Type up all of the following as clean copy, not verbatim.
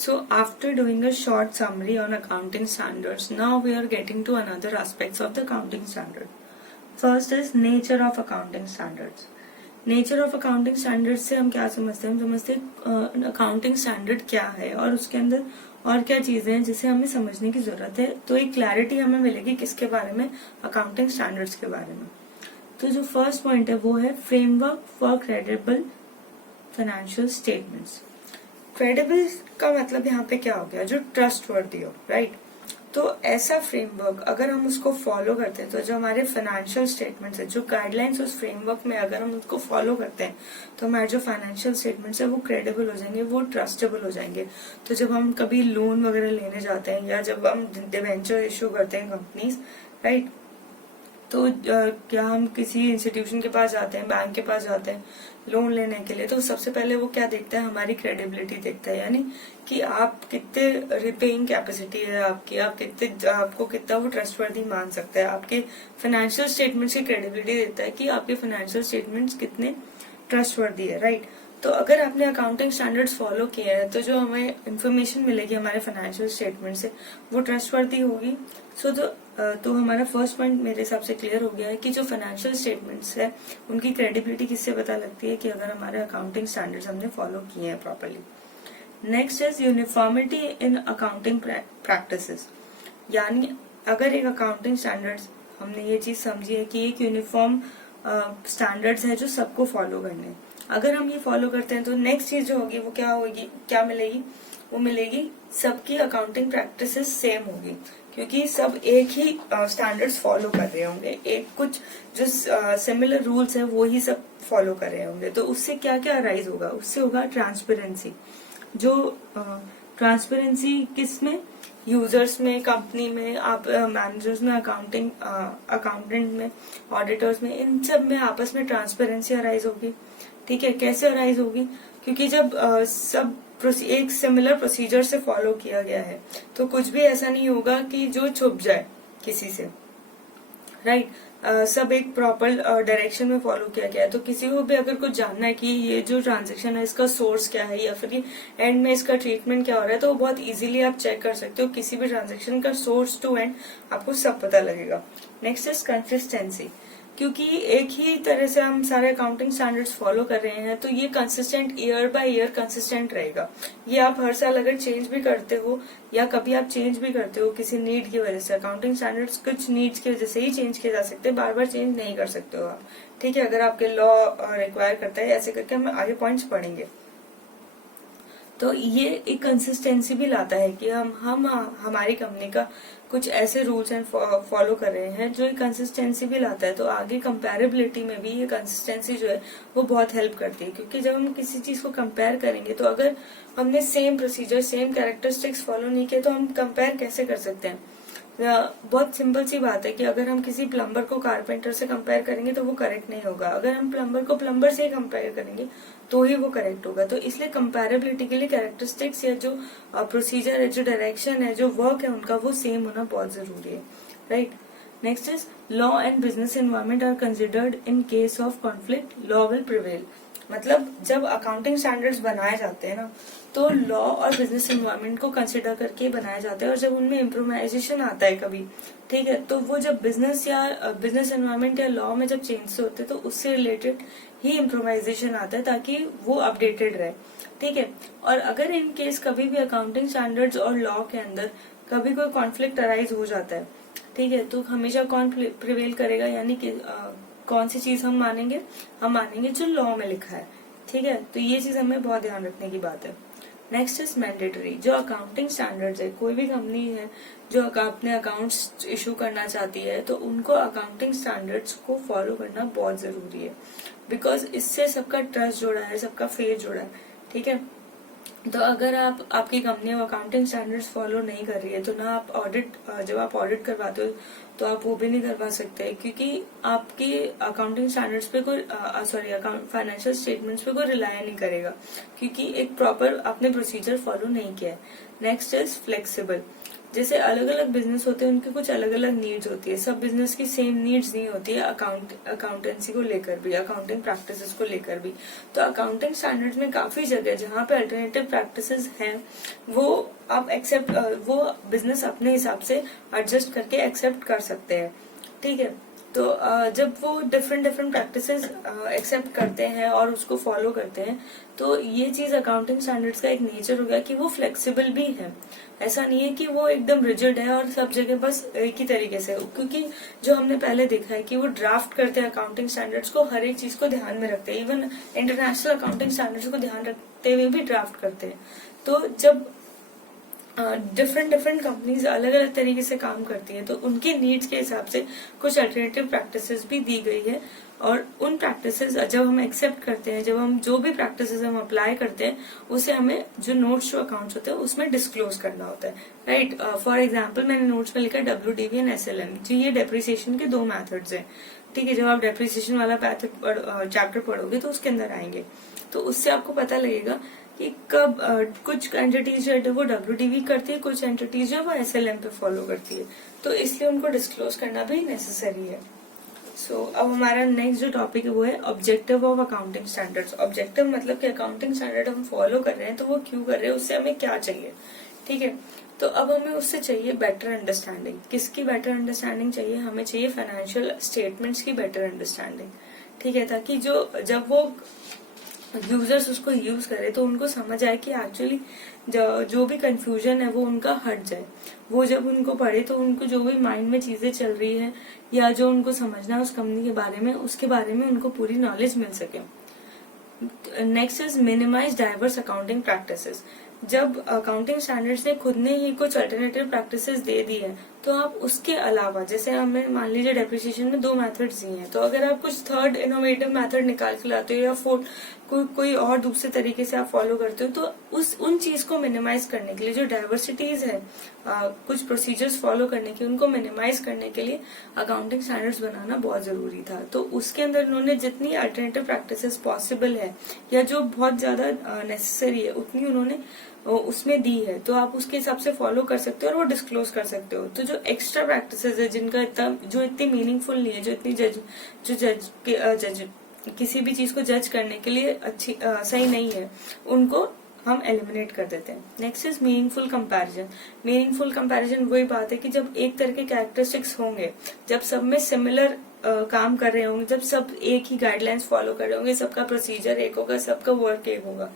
So after doing a short summary on accounting standards, now we are getting to another aspects of the accounting standard. First is nature of accounting standards. Nature of accounting standard से हम क्या समझते हैं? हम समझते हैं accounting standard क्या है और उसके अंदर और क्या चीजें हैं जिसे हमें समझने की जरूरत है, तो एक क्लैरिटी हमें मिलेगी किसके बारे में? अकाउंटिंग स्टैंडर्ड्स के बारे में। तो जो फर्स्ट पॉइंट है वो है framework for credible financial statements. Credible का मतलब यहाँ पे क्या हो गया? जो ट्रस्टवर्दी हो, राइट? तो ऐसा फ्रेमवर्क अगर हम उसको फॉलो करते हैं तो जो हमारे फाइनेंशियल स्टेटमेंट्स है, जो गाइडलाइंस उस फ्रेमवर्क में अगर हम उसको फॉलो करते हैं तो हमारे जो फाइनेंशियल स्टेटमेंट्स है वो क्रेडिबल हो जाएंगे, वो ट्रस्टेबल हो जाएंगे। तो जब हम कभी लोन वगैरह लेने जाते हैं या जब हम डिवेंचर इश्यू करते हैं कंपनीज, राइट, तो क्या हम किसी इंस्टीट्यूशन के पास जाते हैं, बैंक के पास जाते हैं लोन लेने के लिए, तो सबसे पहले वो क्या देखता है? हमारी क्रेडिबिलिटी देखता है, यानी कि आप कितने रिपेइंग कैपेसिटी है आपकी, आपको कितना वो ट्रस्टवर्दी मान सकता है। आपके फाइनेंशियल स्टेटमेंट्स की क्रेडिबिलिटी देता है कि आपके फाइनेंशियल स्टेटमेंट्स कितने ट्रस्टवर्दी है, राइट? तो अगर आपने अकाउंटिंग स्टैंडर्ड्स फॉलो किए हैं तो जो हमें इन्फॉर्मेशन मिलेगी हमारे फाइनेंशियल स्टेटमेंट से वो ट्रस्टवर्दी होगी। सो तो हमारा फर्स्ट पॉइंट मेरे हिसाब से क्लियर हो गया है कि जो फाइनेंशियल स्टेटमेंट्स है उनकी क्रेडिबिलिटी किससे पता लगती है? कि अगर हमारे अकाउंटिंग स्टैंडर्ड्स हमने फॉलो किए हैं properly. Next is uniformity in accounting practices, यानी अगर एक अकाउंटिंग स्टैंडर्ड्स हमने ये चीज समझी है कि एक यूनिफॉर्म स्टैंडर्ड्स है जो सबको फॉलो करने हैं, अगर हम ये फॉलो करते हैं तो नेक्स्ट चीज जो होगी वो क्या होगी, क्या मिलेगी? वो मिलेगी सबकी अकाउंटिंग प्रैक्टिसेस सेम होगी, क्योंकि सब एक ही स्टैंडर्ड्स फॉलो कर रहे होंगे, एक कुछ जो सिमिलर रूल्स है वो ही सब फॉलो कर रहे होंगे। तो उससे क्या क्या अराइज होगा? उससे होगा ट्रांसपेरेंसी। जो ट्रांसपेरेंसी किस में? यूजर्स में, कंपनी में, आप मैनेजर्स में, अकाउंटेंट में, ऑडिटर्स में, इन सब में आपस में ट्रांसपेरेंसी अराइज होगी। ठीक है, कैसे अराइज होगी? क्योंकि जब सब एक सिमिलर प्रोसीजर से फॉलो किया गया है तो कुछ भी ऐसा नहीं होगा कि जो छुप जाए किसी से, राइट? सब एक प्रॉपर डायरेक्शन में फॉलो किया गया है। तो किसी को भी अगर कुछ जानना है कि ये जो ट्रांजेक्शन है इसका सोर्स क्या है या फिर एंड में इसका ट्रीटमेंट क्या हो रहा है, तो वो बहुत इजीली आप चेक कर सकते हो। किसी भी ट्रांजेक्शन का सोर्स टू एंड आपको सब पता लगेगा। नेक्स्ट इज कंसिस्टेंसी, क्योंकि एक ही तरह से हम सारे अकाउंटिंग स्टैंडर्ड्स फॉलो कर रहे हैं तो ये consistent year by year consistent रहेगा। ये आप हर साल अगर चेंज भी करते हो या कभी आप चेंज भी करते हो किसी नीड की वजह से, अकाउंटिंग स्टैंडर्ड्स कुछ नीड्स की वजह से ही चेंज किए जा सकते हैं, बार बार चेंज नहीं कर सकते हो आप। ठीक है, अगर आपके लॉ रिक्वायर करता है, ऐसे करके हम आगे पॉइंट्स पढ़ेंगे। तो ये एक कंसिस्टेंसी भी लाता है कि हम हमारी कंपनी का कुछ ऐसे रूल्स एंड फॉलो कर रहे हैं जो एक कंसिस्टेंसी भी लाता है। तो आगे कंपैरेबिलिटी में भी ये कंसिस्टेंसी जो है वो बहुत हेल्प करती है, क्योंकि जब हम किसी चीज को कंपेयर करेंगे तो अगर हमने same procedure, same characteristics follow नहीं किए तो हम कंपेयर कैसे कर सकते हैं? बहुत सिंपल सी बात है कि अगर हम किसी प्लम्बर को कारपेंटर से कंपेयर करेंगे तो वो करेक्ट नहीं होगा, अगर हम प्लम्बर को प्लम्बर से ही कंपेयर करेंगे तो ही वो करेक्ट होगा। तो इसलिए कंपैरेबिलिटी के लिए कैरेक्टरिस्टिक्स या जो प्रोसीजर है, जो डायरेक्शन है, जो वर्क है उनका, वो सेम होना बहुत जरूरी है, right? Next is law and business environment are considered in case of conflict, law will prevail. मतलब जब अकाउंटिंग स्टैंडर्ड्स बनाए जाते हैं ना तो लॉ और बिजनेस एनवायरमेंट को कंसिडर करके बनाया जाता है, और जब उनमें इम्प्रोवाइजेशन आता है कभी, ठीक है, तो वो जब बिजनेस एनवायरमेंट या लॉ में जब चेंज होते हैं तो उससे रिलेटेड ही इम्प्रोवाइजेशन आता है ताकि वो अपडेटेड रहे। ठीक है, और अगर इन केस कभी भी अकाउंटिंग स्टैंडर्ड्स और लॉ के अंदर कभी कोई कॉन्फ्लिक्ट अराइज हो जाता है, ठीक है, तो हमेशा कौन प्रिवेल करेगा? यानी कि कौन सी चीज हम मानेंगे? हम मानेंगे जो लॉ में लिखा है। ठीक है, तो ये चीज हमें बहुत ध्यान रखने की बात है। Next is mandatory. जो अकाउंटिंग स्टैंडर्ड्स है, कोई भी कंपनी है जो अपने अकाउंट्स इशू करना चाहती है तो उनको अकाउंटिंग स्टैंडर्ड्स को फॉलो करना बहुत जरूरी है, बिकॉज इससे सबका ट्रस्ट जुड़ा है, सबका फेथ जुड़ा है। ठीक है, तो अगर आपकी कंपनी अकाउंटिंग स्टैंडर्ड्स फॉलो नहीं कर रही है तो ना आप जब आप ऑडिट करवाते हो तो आप वो भी नहीं करवा सकते, क्योंकि आपकी अकाउंटिंग स्टैंडर्ड्स पे कोई फाइनेंशियल स्टेटमेंट्स पे कोई रिलाय नहीं करेगा, क्योंकि एक प्रॉपर आपने प्रोसीजर फॉलो नहीं किया है। Next is flexible. जैसे अलग अलग बिजनेस होते हैं, उनके कुछ अलग अलग नीड्स होती है, सब बिजनेस की सेम नीड्स नहीं होती है अकाउंटेंसी को लेकर भी, अकाउंटिंग प्रैक्टिसेस को लेकर भी। तो अकाउंटिंग स्टैंडर्ड्स में काफी जगह जहाँ पे अल्टरनेटिव प्रैक्टिसेस हैं, वो आप एक्सेप्ट, वो बिजनेस अपने हिसाब से एडजस्ट करके एक्सेप्ट कर सकते हैं। ठीक है, तो जब वो डिफरेंट डिफरेंट प्रैक्टिसेस एक्सेप्ट करते हैं और उसको फॉलो करते हैं, तो ये चीज अकाउंटिंग स्टैंडर्ड्स का एक नेचर हो गया कि वो फ्लेक्सिबल भी है। ऐसा नहीं है कि वो एकदम रिजिड है और सब जगह बस एक ही तरीके से, क्योंकि जो हमने पहले देखा है कि वो ड्राफ्ट करते हैं अकाउंटिंग स्टैंडर्ड्स को, हर एक चीज को ध्यान में रखते हैं, इवन इंटरनेशनल अकाउंटिंग स्टैंडर्ड्स को ध्यान रखते हुए भी ड्राफ्ट करते हैं। तो जब डिफरेंट डिफरेंट कंपनीज अलग अलग तरीके से काम करती हैं, तो उनके नीड्स के हिसाब से कुछ अल्टरनेटिव प्रैक्टिसेस भी दी गई है, और उन प्रैक्टिसेस जब हम एक्सेप्ट करते हैं, जब हम जो भी प्रैक्टिसेस हम अप्लाई करते हैं, उसे हमें जो नोट्स टू अकाउंट्स होते हैं उसमें डिस्क्लोज करना होता है, राइट। फॉर एग्जाम्पल मैंने नोट्स में लिखा WDV एंड SLM, जो ये डेप्रिसिएशन के 2 मेथड्स हैं। ठीक है, जब आप डेप्रिसिएशन वाला चैप्टर पढ़ोगे तो उसके अंदर आएंगे, तो उससे आपको पता लगेगा कि कब कुछ एंटिटीज जो है वो WDV करती है, कुछ एंटिटीज जो वो SLM पे फॉलो करती है, तो इसलिए उनको डिस्क्लोज करना भी नेसेसरी है। सो अब हमारा नेक्स्ट जो टॉपिक है वो है objective of accounting standards. Objective मतलब कि अकाउंटिंग स्टैंडर्ड हम फॉलो कर रहे हैं तो वो क्यों कर रहे हैं, उससे हमें क्या चाहिए। ठीक है, तो अब हमें उससे चाहिए बेटर अंडरस्टैंडिंग। किसकी बेटर अंडरस्टैंडिंग चाहिए, हमें चाहिए फाइनेंशियल स्टेटमेंट्स की बेटर अंडरस्टैंडिंग। ठीक है, ताकि जब वो यूजर्स उसको यूज करे तो उनको समझ आए कि एक्चुअली जो भी कंफ्यूजन है वो उनका हट जाए। वो जब उनको पढ़े तो उनको जो भी माइंड में चीजें चल रही है या जो उनको समझना है उस कंपनी के बारे में, उसके बारे में उनको पूरी नॉलेज मिल सके। Next is minimise diverse accounting practices. जब अकाउंटिंग स्टैंडर्ड्स ने खुद ने ही कुछ अल्टरनेटिव प्रैक्टिसेस दे दी है, तो आप उसके अलावा, जैसे हमें मान लीजिए डेप्रिसिएशन में 2 मेथड्स दिए हैं, तो अगर आप कुछ थर्ड इनोवेटिव मेथड निकाल के लाते हो या कोई और दूसरे तरीके से आप फॉलो करते हो, तो उन चीज को मिनिमाइज करने के लिए, जो डाइवर्सिटीज है कुछ प्रोसीजर्स फॉलो करने के, उनको मिनिमाइज करने के लिए अकाउंटिंग स्टैंडर्ड्स बनाना बहुत जरूरी था। तो उसके अंदर उन्होंने जितनी अल्टरनेटिव प्रैक्टिसेस पॉसिबल है या जो बहुत ज्यादा नेसेसरी है उतनी उन्होंने उसमें दी है, तो आप उसके हिसाब से फॉलो कर सकते हो और वो डिस्क्लोज कर सकते हो। तो जो एक्स्ट्रा प्रैक्टिसेस है जिनका इतनी मीनिंगफुल नहीं है, जो इतनी जज किसी भी चीज को जज करने के लिए अच्छी सही नहीं है, उनको हम एलिमिनेट कर देते हैं। Next is meaningful comparison. Meaningful comparison वही बात है कि जब एक तरह के कैरेक्टरिस्टिक्स होंगे, जब सब में सिमिलर काम कर रहे होंगे, जब सब एक ही गाइडलाइंस फॉलो कर रहे होंगे, सबका प्रोसीजर एक होगा, सबका वर्क एक होगा,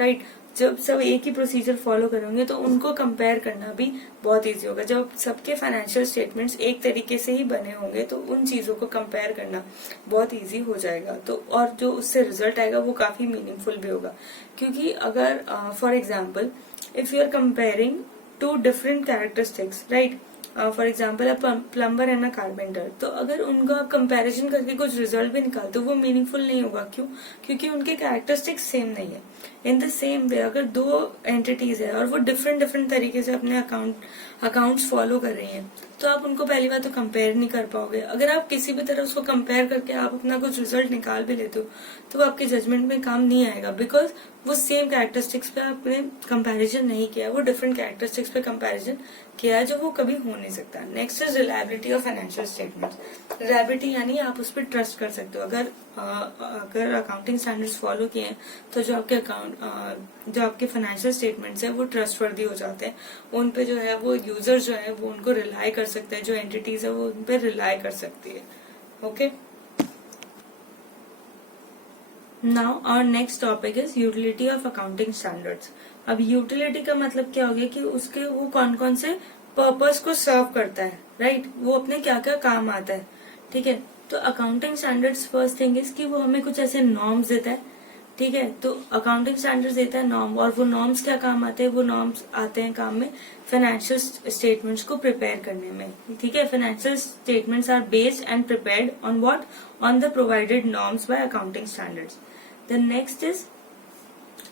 राइट। जब सब एक ही प्रोसीजर फॉलो करेंगे तो उनको कंपेयर करना भी बहुत इजी होगा। जब सबके फाइनेंशियल स्टेटमेंट्स एक तरीके से ही बने होंगे तो उन चीजों को कंपेयर करना बहुत इजी हो जाएगा। तो और जो उससे रिजल्ट आएगा वो काफी मीनिंगफुल भी होगा, क्योंकि अगर for example if you are comparing 2 different characteristics, right, for example plumber and a carpenter, तो अगर उनका कंपैरिजन करके कुछ रिजल्ट भी निकालते वो मीनिंगफुल नहीं होगा। क्यों? क्योंकि उनके कैरेक्टरिस्टिक्स सेम नहीं है। इन द सेम वे अगर 2 एंटिटीज है और वो डिफरेंट तरीके से अपने अकाउंट्स फॉलो कर रही हैं, तो आप उनको पहली बार तो कंपेयर नहीं कर पाओगे। अगर आप किसी भी तरह उसको कंपेयर करके आप अपना कुछ रिजल्ट निकाल भी लेते हो तो वो आपके जजमेंट में काम नहीं आएगा, बिकॉज वो सेम कैरेक्टरिस्टिक्स पे आपने कंपैरिजन नहीं किया, वो डिफरेंट कैरेक्टरिस्टिक्स पे कंपैरिजन किया है, जो वो कभी हो नहीं सकता। Next is reliability of financial statements. Reliability यानी आप उस पर ट्रस्ट कर सकते हो। अगर अकाउंटिंग स्टैंडर्ड्स फॉलो किए हैं तो जो आपके फाइनेंशियल स्टेटमेंट्स है वो ट्रस्टवर्दी हो जाते हैं। उन पे जो है वो यूजर जो है वो उनको रिलाई कर सकते हैं, जो एंटिटीज है वो उन पे रिलाई कर सकती है। Okay, now our next topic is utility of accounting standards. अब यूटिलिटी का मतलब क्या हो गया कि उसके वो कौन कौन से पर्पस को सर्व करता है, राइट, वो अपने क्या क्या काम आता है। ठीक है, तो accounting standards first thing is कि वो हमें कुछ ऐसे नॉर्म्स देता है। ठीक है, तो अकाउंटिंग स्टैंडर्ड्स देता है नॉर्म, और वो नॉर्म्स क्या काम आते हैं, वो नॉर्म्स आते हैं काम में फाइनेंशियल स्टेटमेंट्स को प्रिपेयर करने में। ठीक है, financial statements are based and prepared on what, on the provided norms by accounting standards. The next is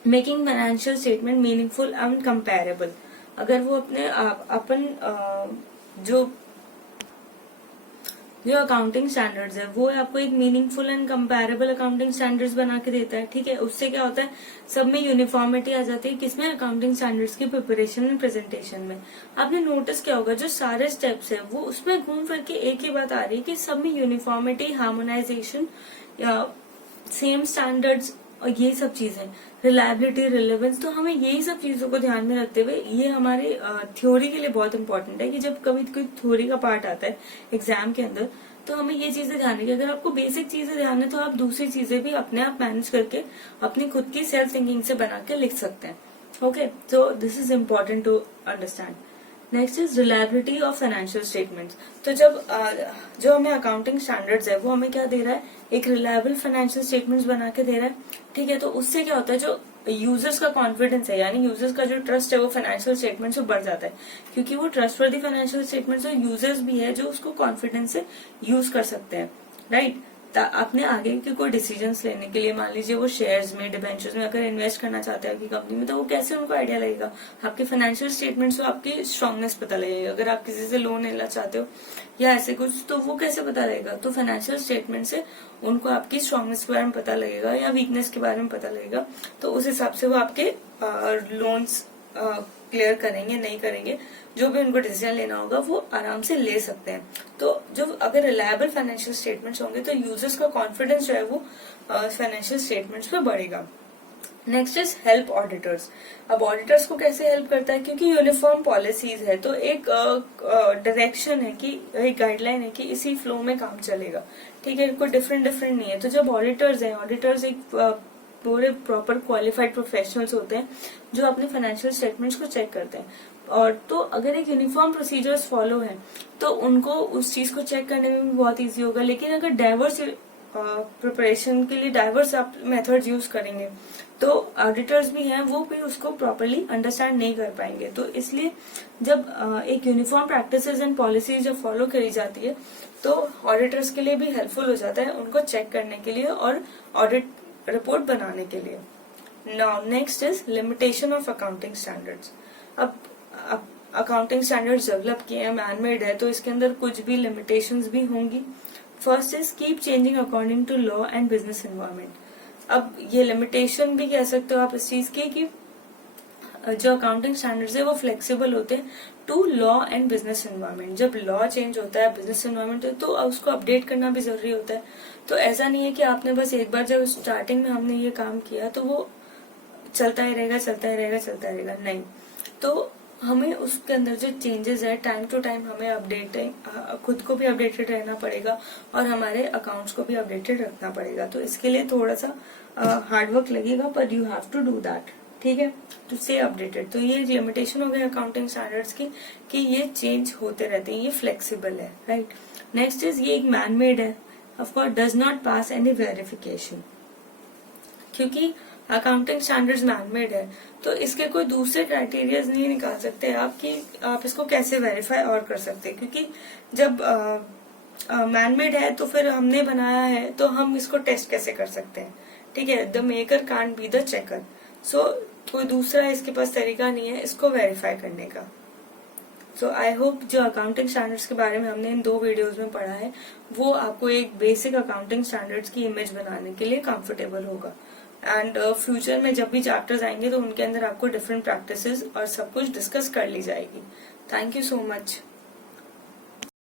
making financial statement meaningful and comparable. अगर वो अपने जो अकाउंटिंग स्टैंडर्ड्स है वो आपको एक meaningful and comparable accounting standards बना के देता है, ठीक है। उससे क्या होता है, सब में यूनिफॉर्मिटी आ जाती है, किसमें, अकाउंटिंग स्टैंडर्ड्स की प्रिपरेशन एंड प्रेजेंटेशन में। आपने नोटिस किया होगा जो सारे स्टेप्स है वो उसमें घूम फिर के एक ही बात आ रही है कि सब में यूनिफॉर्मिटी, हार्मोनाइजेशन या सेम स्टैंडर्ड्स और ये सब चीजें, रिलायबिलिटी, रिलेवेंस। तो हमें यही सब चीजों को ध्यान में रखते हुए ये हमारे थ्योरी के लिए बहुत इंपॉर्टेंट है कि जब कभी कोई थ्योरी का पार्ट आता है एग्जाम के अंदर तो हमें ये चीजें ध्यान रखिए। अगर आपको बेसिक चीजें ध्यान है तो आप दूसरी चीजें भी अपने आप मैनेज करके अपनी खुद की सेल्फ थिंकिंग से बना के लिख सकते हैं। Okay, so this is important to understand. Next is reliability of financial statements. तो जब जो हमें अकाउंटिंग स्टैंडर्ड्स है वो हमें क्या दे रहा है, एक रिलायबल फाइनेंशियल स्टेटमेंट्स बना के दे रहा है, ठीक है। तो उससे क्या होता है, जो यूजर्स का कॉन्फिडेंस है यानी यूजर्स का जो ट्रस्ट है वो फाइनेंशियल स्टेटमेंट्स में बढ़ जाता है, क्योंकि वो ट्रस्टवर्दी फाइनेंशियल स्टेटमेंट्स और यूजर्स भी है जो उसको कॉन्फिडेंस से यूज कर सकते हैं, राइट। अपने आगे के कोई डिसीजंस लेने के लिए, मान लीजिए वो शेयर्स में, डिबेंचर्स में अगर इन्वेस्ट करना चाहते हैं आपकी कंपनी में, तो वो कैसे उनको आइडिया लगेगा, आपके फाइनेंशियल स्टेटमेंट्स से आपकी स्ट्रांगनेस पता लगेगा। अगर आप किसी से लोन लेना चाहते हो या ऐसे कुछ, तो वो कैसे पता लगेगा, तो फाइनेंशियल स्टेटमेंट से उनको आपकी स्ट्रांगनेस के बारे में पता लगेगा या वीकनेस के बारे में पता लगेगा। तो उस हिसाब से वो आपके लोन्स क्लियर करेंगे नहीं करेंगे, जो भी उनको डिसीजन लेना होगा वो आराम से ले सकते हैं। तो जब अगर रिलायबल फाइनेंशियल स्टेटमेंट्स होंगे तो यूजर्स का कॉन्फिडेंस जो है वो फाइनेंशियल स्टेटमेंट्स पे बढ़ेगा। Next is help auditors. अब ऑडिटर्स को कैसे हेल्प करता है, क्योंकि यूनिफॉर्म पॉलिसीज है तो एक डायरेक्शन है कि एक गाइडलाइन है कि इसी फ्लो में काम चलेगा, ठीक है, कोई डिफरेंट नहीं है। तो जब ऑडिटर्स हैं, ऑडिटर्स एक पूरे प्रॉपर क्वालिफाइड प्रोफेशनल्स होते हैं जो अपने फाइनेंशियल स्टेटमेंट्स को चेक करते हैं। और तो अगर एक यूनिफॉर्म प्रोसीजर्स फॉलो है तो उनको उस चीज को चेक करने में भी बहुत इजी होगा। लेकिन अगर डाइवर्स प्रिपरेशन के लिए डाइवर्स आप मेथड्स यूज करेंगे तो ऑडिटर्स भी हैं वो भी उसको प्रॉपरली अंडरस्टैंड नहीं कर पाएंगे। तो इसलिए जब एक यूनिफॉर्म प्रैक्टिसेस एंड पॉलिसीज जब फॉलो करी जाती है तो ऑडिटर्स के लिए भी हेल्पफुल हो जाता है उनको चेक करने के लिए और ऑडिट रिपोर्ट बनाने के लिए। Now next is limitation of accounting standards. अब अकाउंटिंग स्टैंडर्ड्स डेवलप किए हैं, मैनमेड है, तो इसके अंदर कुछ भी लिमिटेशंस भी होंगी। First is keep changing according to law and business environment. अब ये लिमिटेशन भी कह सकते हो आप इस चीज की कि जो अकाउंटिंग स्टैंडर्ड्स है वो फ्लेक्सिबल होते हैं to law and business environment. जब लॉ चेंज होता है, बिजनेस एनवायरनमेंट तो उसको अपडेट करना भी जरूरी होता है। तो ऐसा नहीं है कि आपने बस एक बार जब स्टार्टिंग में हमने ये काम किया तो वो चलता ही रहेगा, नहीं। तो हमें उसके अंदर जो चेंजेस है टाइम टू टाइम हमें खुद को भी अपडेटेड रहना पड़ेगा और हमारे अकाउंट्स को भी अपडेटेड रखना पड़ेगा। तो इसके लिए थोड़ा सा हार्डवर्क लगेगा, पर you have to do that, ठीक है, टू स्टे अपडेटेड। तो ये एक लिमिटेशन हो गई अकाउंटिंग स्टैंडर्ड्स की कि ये चेंज होते रहते हैं, ये फ्लेक्सिबल है, राइट। नेक्स्ट इज ये एक मैनमेड है, of course does not pass any verification. क्योंकि अकाउंटिंग स्टैंडर्ड्स मैनमेड है तो इसके कोई दूसरे क्राइटेरियाज नहीं निकाल सकते आप कि आप इसको कैसे वेरीफाई और कर सकते हैं। क्योंकि जब मैनमेड है तो फिर हमने बनाया है तो हम इसको टेस्ट कैसे कर सकते हैं, ठीक है। The maker can't be the checker. So कोई दूसरा इसके पास तरीका नहीं है इसको वेरीफाई करने का। सो आई होप जो अकाउंटिंग स्टैंडर्ड्स के बारे में हमने इन 2 वीडियोस में पढ़ा है वो आपको एक बेसिक अकाउंटिंग स्टैंडर्ड्स की इमेज बनाने के लिए कंफर्टेबल होगा। एंड फ्यूचर में जब भी चैप्टर्स आएंगे तो उनके अंदर आपको डिफरेंट प्रैक्टिसेस और सब कुछ डिस्कस कर ली जाएगी। Thank you so much.